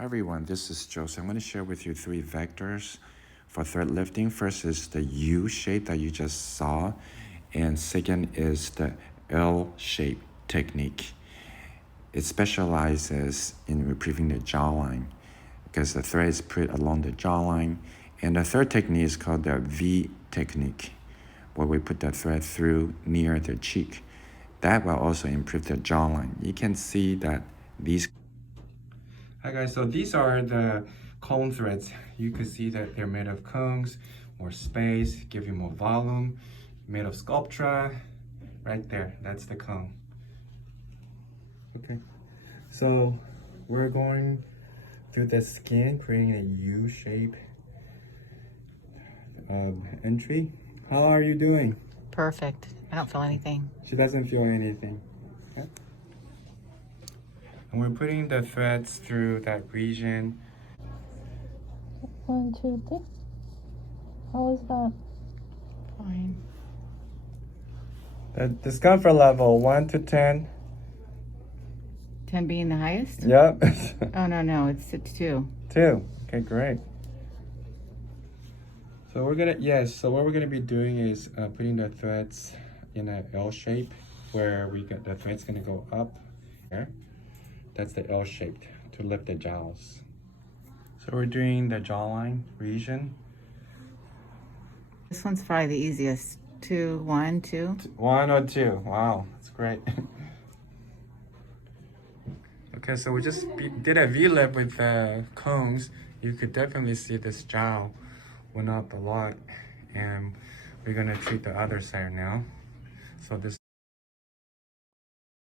Hi everyone, this is Joseph. I'm going to share with you 3 vectors for thread lifting. First is the U shape that you just saw, and second is the L shape technique. It specializes in retrieving the jawline because the thread is put along the jawline. And the third technique is called the V technique, where we put the thread through near the cheek. That will also improve the jawline. You can see that these. Hi guys, so these are the cone threads. You can see that they're made of cones, more space, give you more volume, made of Sculptra. Right there, that's the cone. Okay, so we're going through the skin, creating a U shape entry. How are you doing? Perfect. I don't feel anything. She doesn't feel anything. Okay. And we're putting the threads through that region. 1, 2, 3. How was that? Fine. The discomfort level 1 to 10. 10 being the highest? Yep. Oh, no, it's 2. 2. Okay, great. So we're gonna, so what we're gonna be doing is putting the threads in an L shape where we got the threads gonna go up here. That's the L shaped to lift the jowls. So we're doing the jawline region. This one's probably the easiest. 2, 1, 2. 1 or 2. Wow, that's great. Okay, so we just did a V-lip with the cones. You could definitely see this jowl went up a lot, and we're gonna treat the other side now. So this